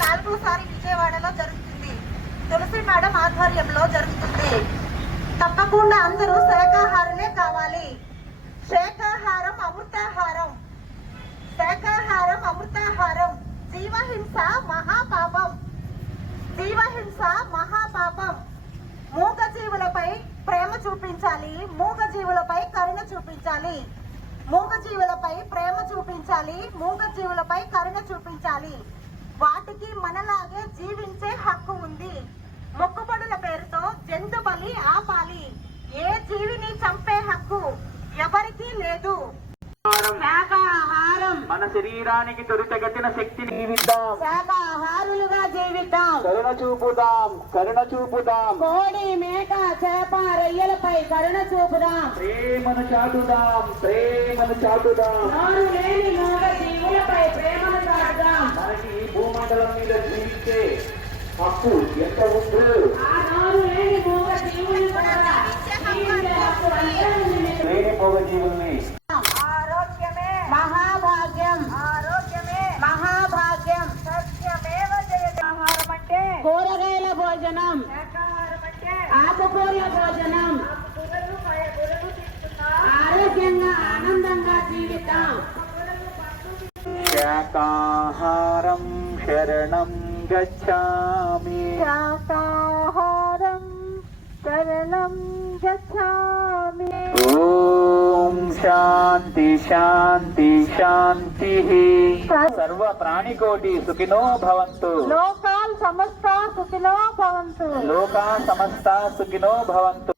నాలుగోసారి విజయవాడలో జరుగుతుంది. తులసి మేడం ఆధ్వర్యంలో జరుగుతుంది. తప్పకుండా అందరూ శాకాహారులే కావాలి. శాకాహారం అమృతాహారం, శాకాహారం అమృతాహారం. జీవహింస మహాపాపం, జీవహింస మహాపాపం. మూగ జీవులపై ప్రేమ చూపించాలి, మూగ జీవులపై కరుణ చూపించాలి. మూగ జీవులపై ప్రేమ చూపించాలి, మూగ జీవులపై కరుణ చూపించాలి. వాటికి మనలాగే జీవించే హక్కు ఉంది. మొక్కుబడుల పేరుతో జంతు బలి ఆపాలి. ఏ జీవిని చంపే హక్కు ఎవరికీ లేదు. శాకాహారం మన శరీరానికి త్వరితగతిన శక్తిని జీవిద్దాం, శాకాహారులుగా జీవిద్దాం. కరుణ చూపుదాం, కరుణ చూపుదాం. కోడి, మేక, చేప, రొయ్యలపై కరుణ చూపుదాం. ప్రేమను చాటుదాం, ప్రేమను చాటుదాం. నోరు లేని మూగ జీవులపై ప్రేమను చాటుదాం. మనకి ఈ భూమండలం మీద జీవించే హక్కు ఎంత ఉందో ఆ నోరు లేని మూగ జీవులు కూడా జీవించే హక్కు అందరూ లేని మూగ జీవుల్ని. ఆరోగ్యమే మహాభాగ్యం, ఆరోగ్యమే మహాభాగ్యం. సత్యమేవ జయతే. ఆహారం అంటే కూరగాయల భోజనం, శాకాహారం అంటే ఆకుకూరల భోజనం. ఆరోగ్యంగా ఆనందంగా జీవితం. శాకాహారం శరణం గచ్ఛామి, శాకాహారం శరణం గచ్ఛామి. ఓం శాంతి శాంతి శాంతి. సర్వ ప్రాణికోటి సుఖినో భవంతు, లోకాల్ సమస్త సుఖినో భవంతు. లోకా సమస్త సుఖినో భవంతు.